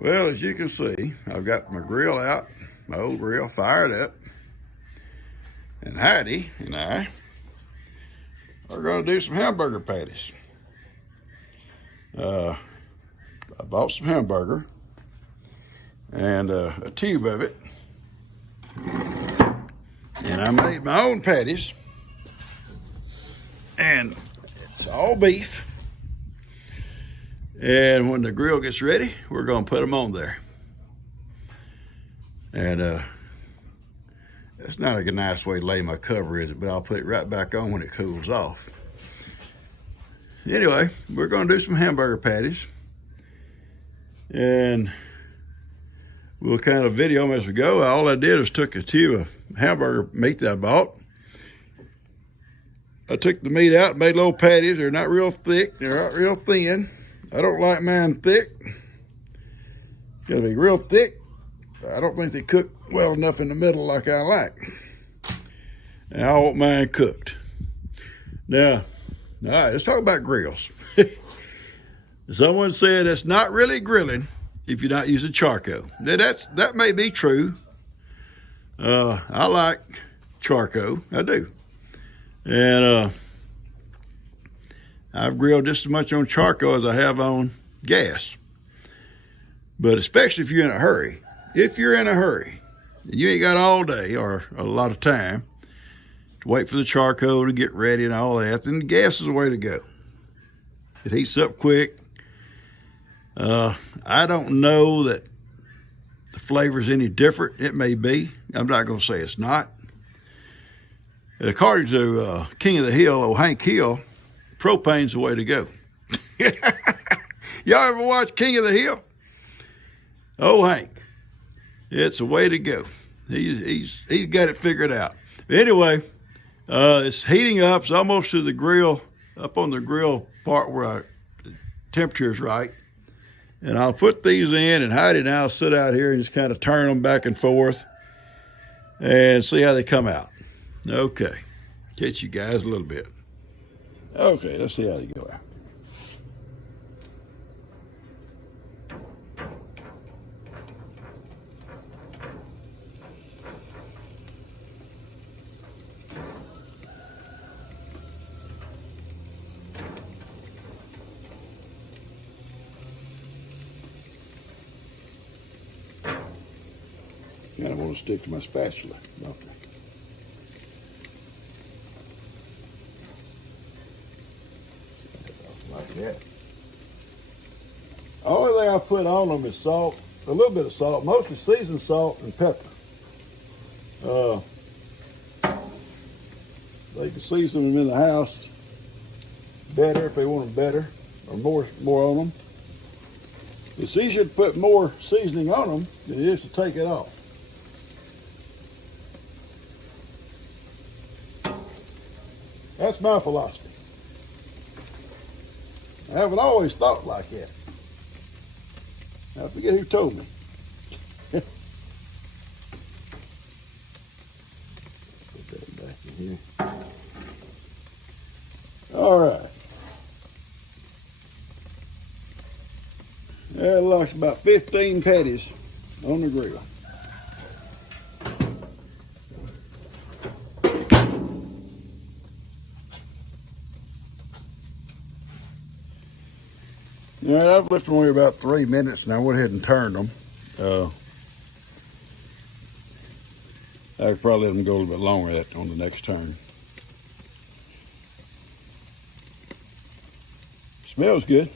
Well, as you can see, I've got my grill out, my old grill fired up, and Heidi and I are going to do some hamburger patties. I bought some hamburger and a tube of it, and I made my own patties, and it's all beef. And when the grill gets ready, we're going to put them on there. And that's not a nice way to lay my cover, is it? But I'll put it right back on when it cools off. Anyway, we're going to do some hamburger patties. And we'll kind of video them as we go. All I did was took a tube of hamburger meat that I bought. I took the meat out and made little patties. They're not real thick. They're not real thin. I don't like mine thick. It's gotta be real thick. I don't think they cook well enough in the middle like I like. And I want mine cooked. Now, all right, let's talk about grills. Someone said it's not really grilling if you're not using charcoal. Now that may be true. I like charcoal, I do. And I've grilled just as much on charcoal as I have on gas. But especially if you're in a hurry. If you're in a hurry, and you ain't got all day or a lot of time to wait for the charcoal to get ready and all that, then the gas is the way to go. It heats up quick. I don't know that the flavor's any different. It may be. I'm not going to say it's not. According to King of the Hill, old Hank Hill, propane's the way to go. Y'all ever watch King of the Hill? Oh, Hank, it's the way to go. He's got it figured out. Anyway, it's heating up. It's almost to the grill, up on the grill part where the temperature is right. And I'll put these in, and Heidi and I'll sit out here and just kind of turn them back and forth and see how they come out. Okay, catch you guys a little bit. Okay, let's see how they go out. Kind of want to stick to my spatula. Okay. Like that. Only thing I put on them is salt, a little bit of salt, mostly seasoned salt and pepper. They can season them in the house better if they want them better, or more on them. It's easier to put more seasoning on them than it is to take it off. That's my philosophy. I haven't always thought like that. I forget who told me. Put that back in here. All right. That looks about 15 patties on the grill. All right, I've left them only about 3 minutes, and I went ahead and turned them. I could probably let them go a little bit longer on the next turn. Smells good.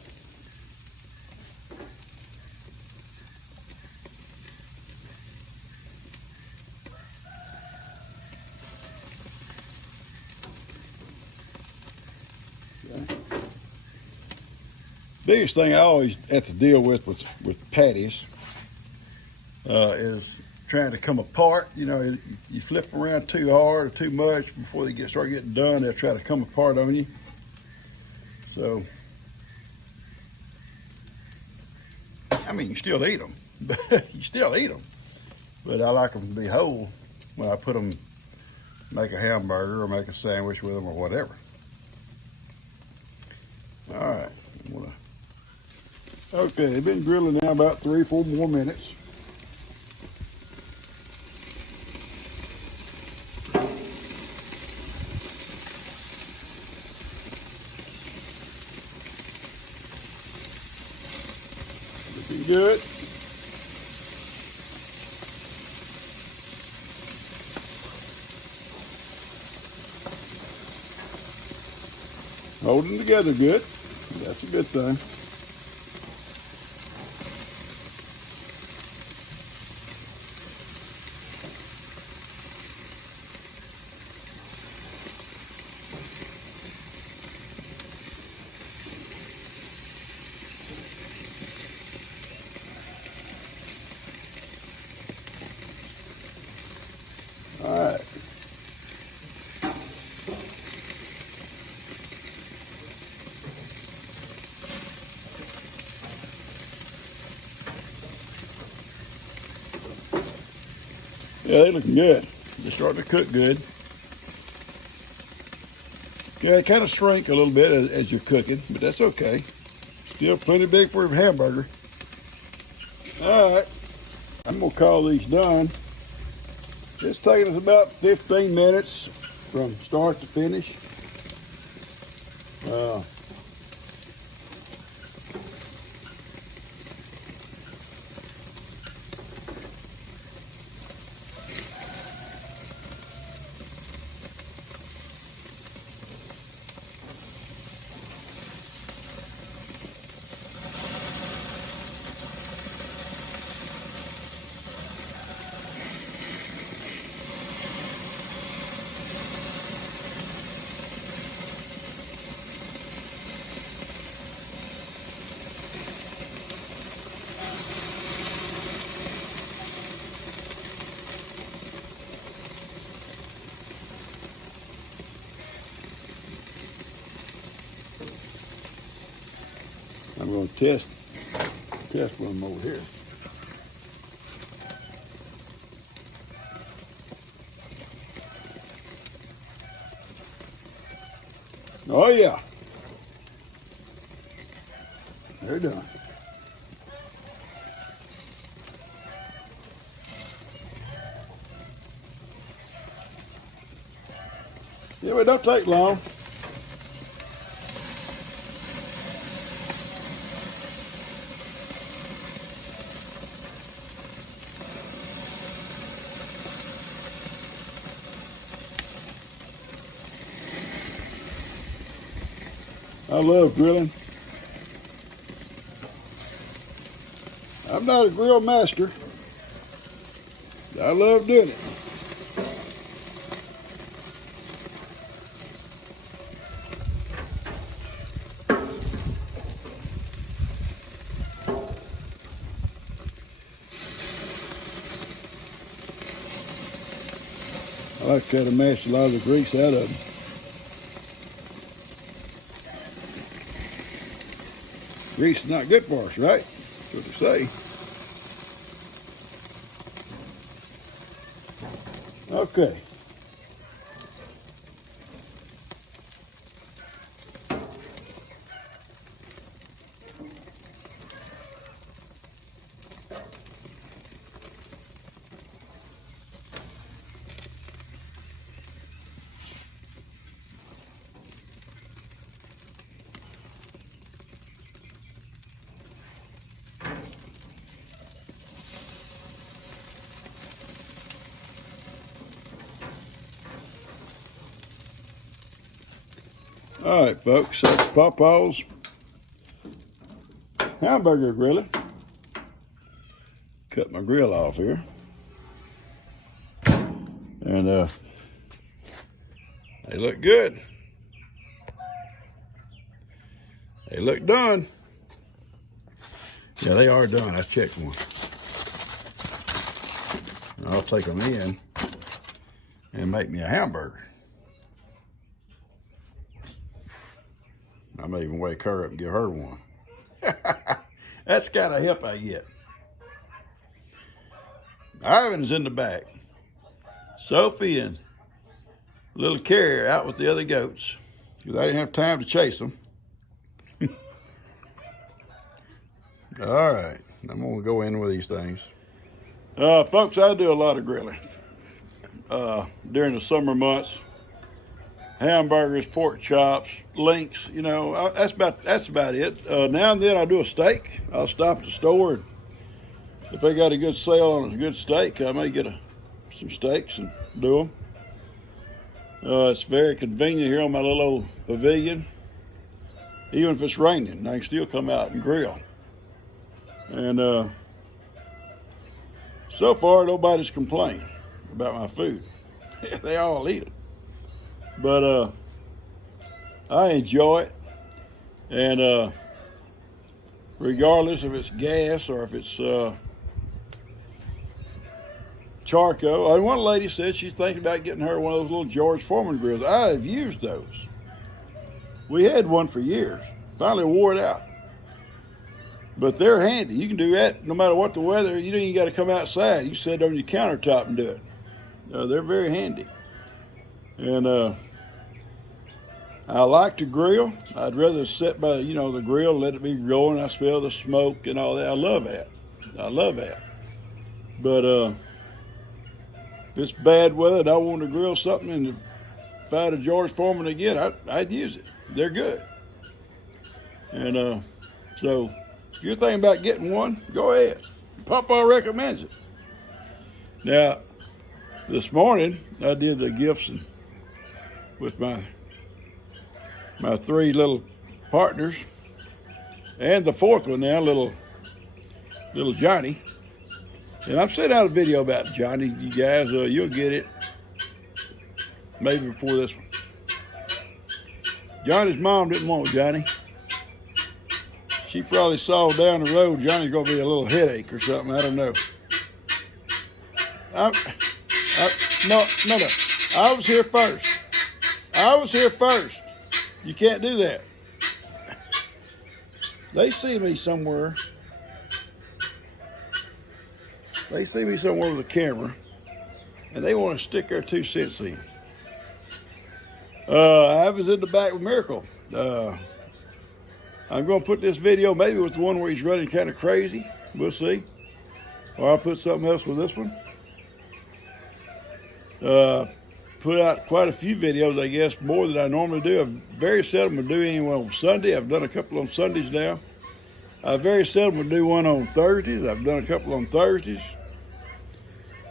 Okay. Biggest thing I always have to deal with patties is trying to come apart. You know, you flip them around too hard or too much before they start getting done. They'll try to come apart on you. So, I mean, you still eat them. You still eat them. But I like them to be whole when I put them, make a hamburger or make a sandwich with them or whatever. All right, I'm gonna Okay, they've been grilling now about 3 or 4 more minutes. Looking good. Holding together good. That's a good thing. All right. Yeah, they looking good. They're starting to cook good. Yeah, they kind of shrink a little bit as you're cooking, but that's okay. Still plenty big for a hamburger. All right, I'm gonna call these done. It's taking us about 15 minutes from start to finish. I'm gonna test one over here. Oh yeah, they're done. Yeah, it don't take long. I love grilling. I'm not a grill master. I love doing it. I like to try to mash a lot of the grease out of them. Grease is not good for us, right? That's what they say. Okay. All right, folks, that's Pawpaw's hamburger grilling. Cut my grill off here. And they look good. They look done. Yeah, they are done. I checked one. And I'll take them in and make me a hamburger. I may even wake her up and give her one. That's kind of help I get. Ivan's in the back. Sophie and little Carrie out with the other goats because I didn't have time to chase them. All right, I'm gonna go in with these things. Folks, I do a lot of grilling during the summer months. Hamburgers, pork chops, links, you know, that's about it. Now and then I do a steak. I'll stop at the store, and if they got a good sale on a good steak, I may get some steaks and do them. It's very convenient here on my little old pavilion. Even if it's raining, I can still come out and grill. And so far, nobody's complained about my food. They all eat it. But I enjoy it. And regardless if it's gas or if it's charcoal. And one lady said she's thinking about getting her one of those little George Foreman grills. I have used those. We had one for years. Finally wore it out. But they're handy. You can do that no matter what the weather. You don't even got to come outside. You sit on your countertop and do it. They're very handy. And I like to grill. I'd rather sit by, you know, the grill, let it be rolling. I smell the smoke and all that. I love that. I love that. But if it's bad weather and I want to grill something, and if I had a George Foreman again, I'd use it. They're good. And so if you're thinking about getting one, go ahead. Pawpaw recommends it. Now, this morning I did the gifts with my three little partners, and the fourth one now, little Johnny. And I'm sending out a video about Johnny. You guys, you'll get it maybe before this one. Johnny's mom didn't want Johnny. She probably saw down the road Johnny's gonna be a little headache or something. I don't know. No. I was here first. You can't do that. They see me somewhere. They see me somewhere with a camera, and they want to stick their 2 cents in. I was in the back with Miracle. I'm going to put this video maybe with the one where he's running kind of crazy. We'll see. Or I'll put something else with this one. Put out quite a few videos, I guess, more than I normally do. I very seldom would do anyone on Sunday. I've done a couple on Sundays now. I very seldom would do one on Thursdays. I've done a couple on Thursdays.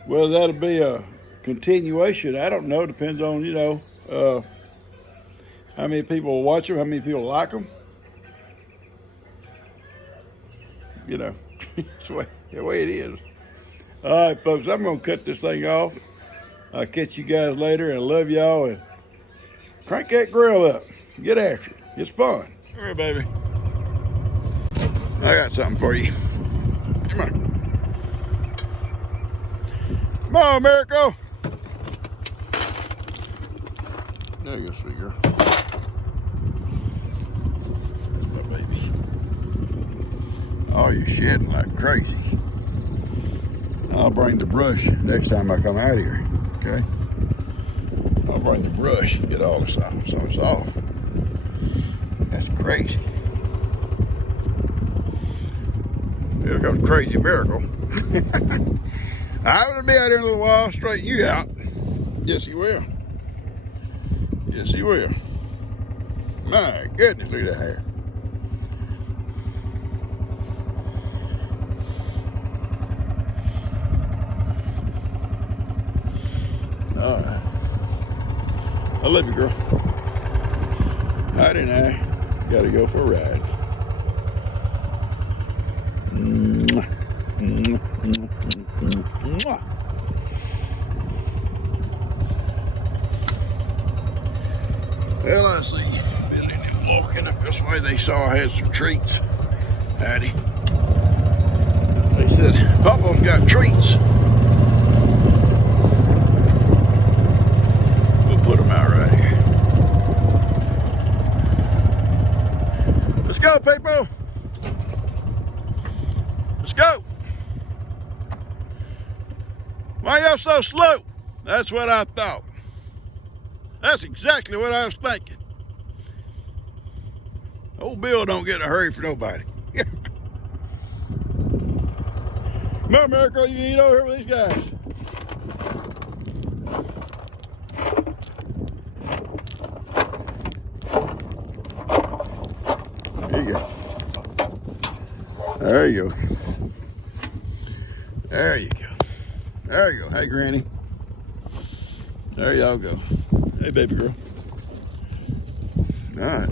Whether that'll be a continuation, I don't know. Depends on, you know, how many people watch them, how many people like them. You know, it's the way it is. All right, folks, I'm going to cut this thing off. I'll catch you guys later, and I love y'all, and crank that grill up. Get after it. It's fun. All right, baby. I got something for you. Come on. Come on, Miracle. There you go, sweet girl. That's my baby. Oh, you're shedding like crazy. I'll bring the brush next time I come out here. Okay, I'll bring the brush and get all this off. So it's off. That's crazy. Here comes Crazy Miracle. I'm gonna be out here in a little while, straighten you out. Yes, he will. Yes, he will. My goodness, look at that hair. All right. I love you, girl. Nighty night. Gotta go for a ride. Mwah. Mwah. Mwah. Mwah. Well, I see Billy and them walking up this way. They saw I had some treats. Hattie. They said, Pawpaw's got treats. Put them out right here. Let's go, people. Let's go. Why y'all so slow? That's what I thought. That's exactly what I was thinking. Old Bill don't get in a hurry for nobody. Come on, Miracle, you can eat over here with these guys. There you go. There you go. There you go. There you go. Hey, Granny. There y'all go. Hey, baby girl. All right.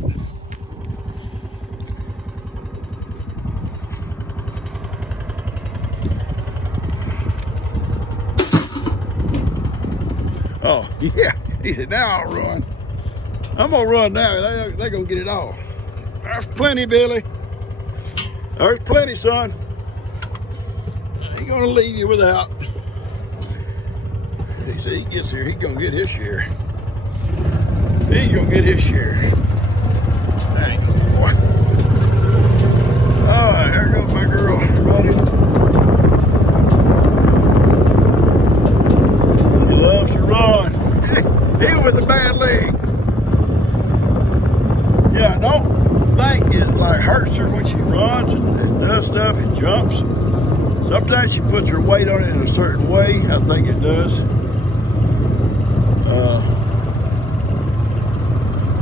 Oh, yeah. He said, now I'll run. I'm going to run now. They're going to get it all. There's plenty, Billy. There's plenty, son. I ain't going to leave you without. He said he gets here, he's going to get his share. He's going to get his share. Dang, boy. All right, there goes my girl running. She loves to run. Even with a bad leg. Yeah, don't think it like hurts her when she runs and does stuff and jumps. Sometimes she puts her weight on it in a certain way. I think it does.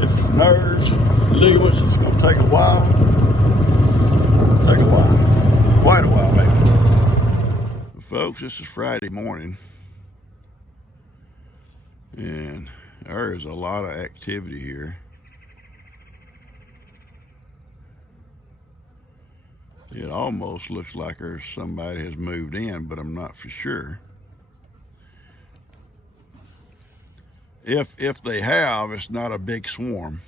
It's nerves, ligaments. It's going to take a while. Take a while. Quite a while, maybe. Folks, this is Friday morning. And there is a lot of activity here. It almost looks like there's somebody has moved in, but I'm not for sure. If they have, it's not a big swarm.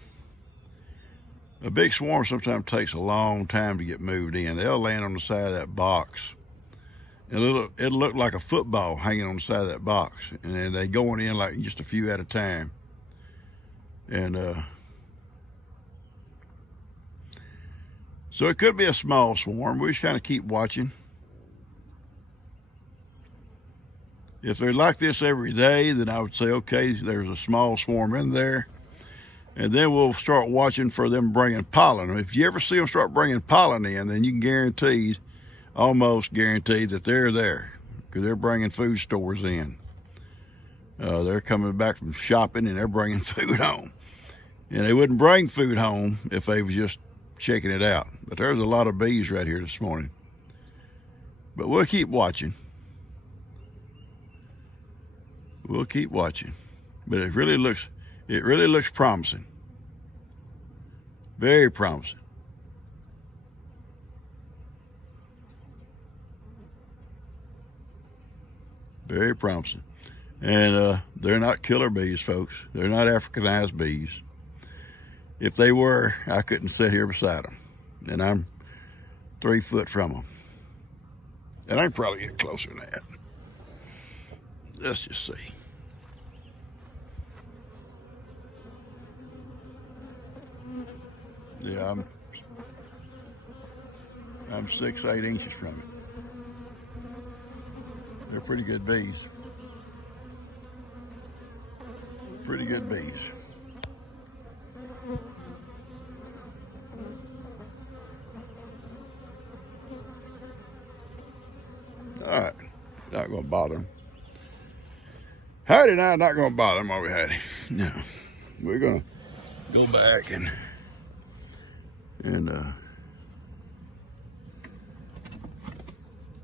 A big swarm sometimes takes a long time to get moved in. They'll land on the side of that box. It'll look like a football hanging on the side of that box. And then they going in like just a few at a time. And so it could be a small swarm. We just kind of keep watching. If they're like this every day, then I would say, okay, there's a small swarm in there. And then we'll start watching for them bringing pollen. If you ever see them start bringing pollen in, then you can guarantee, almost guarantee that they're there, because they're bringing food stores in. They're coming back from shopping and they're bringing food home. And they wouldn't bring food home if they was just checking it out. But there's a lot of bees right here this morning. But we'll keep watching. We'll keep watching. But it really looks promising. Very promising. Very promising. And they're not killer bees, folks. They're not Africanized bees. If they were, I couldn't sit here beside them. And I'm 3 foot from them. And I can probably get closer than that. Let's just see. Yeah, I'm 6-8 inches from it. They're pretty good bees. Pretty good bees. All right, not gonna bother them. Heidi and I are not gonna bother them, are we, Heidi? No, we're gonna go back and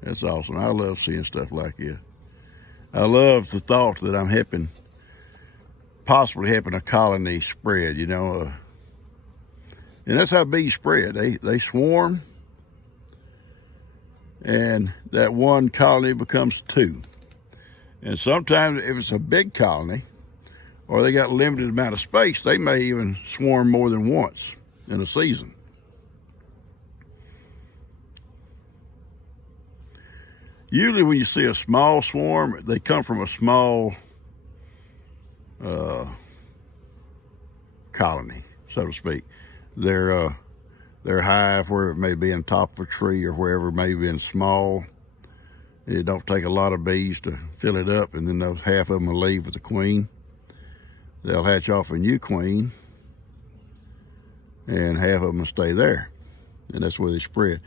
that's awesome. I love seeing stuff like this. I love the thought that I'm possibly helping a colony spread, you know. And that's how bees spread. They swarm, and that one colony becomes 2. And sometimes if it's a big colony, or they got limited amount of space, they may even swarm more than once in a season. Usually when you see a small swarm, they come from a small colony, so to speak. Their hive, where it may be in top of a tree or wherever, may be in small. It don't take a lot of bees to fill it up, and then those half of them will leave with the queen. They'll hatch off a new queen, and half of them will stay there, and that's where they spread.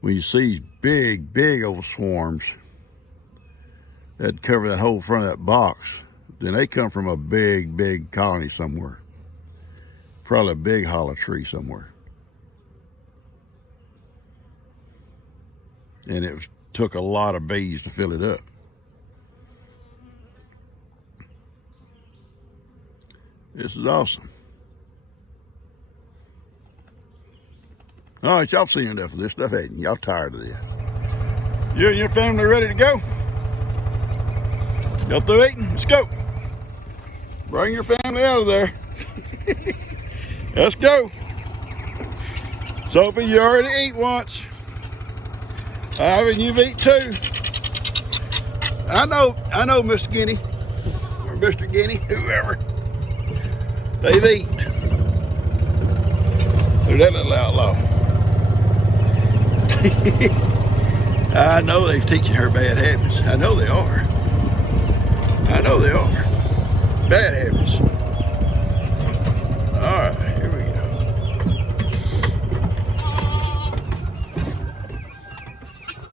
when you see big old swarms that cover that whole front of that box, then they come from a big colony somewhere. Probably a big hollow tree somewhere. And took a lot of bees to fill it up. This is awesome. All right, y'all seen enough of this stuff, ain't you? Y'all tired of this. You and your family ready to go? Y'all through eating? Let's go. Bring your family out of there. Let's go. Sophie, you already ate once. Ivan, you've eaten too. I know, Mr. Guinea, or Mr. Guinea, whoever. They've eaten. Look at that little outlaw. I know they're teaching her bad habits. I know they are. Bad habits.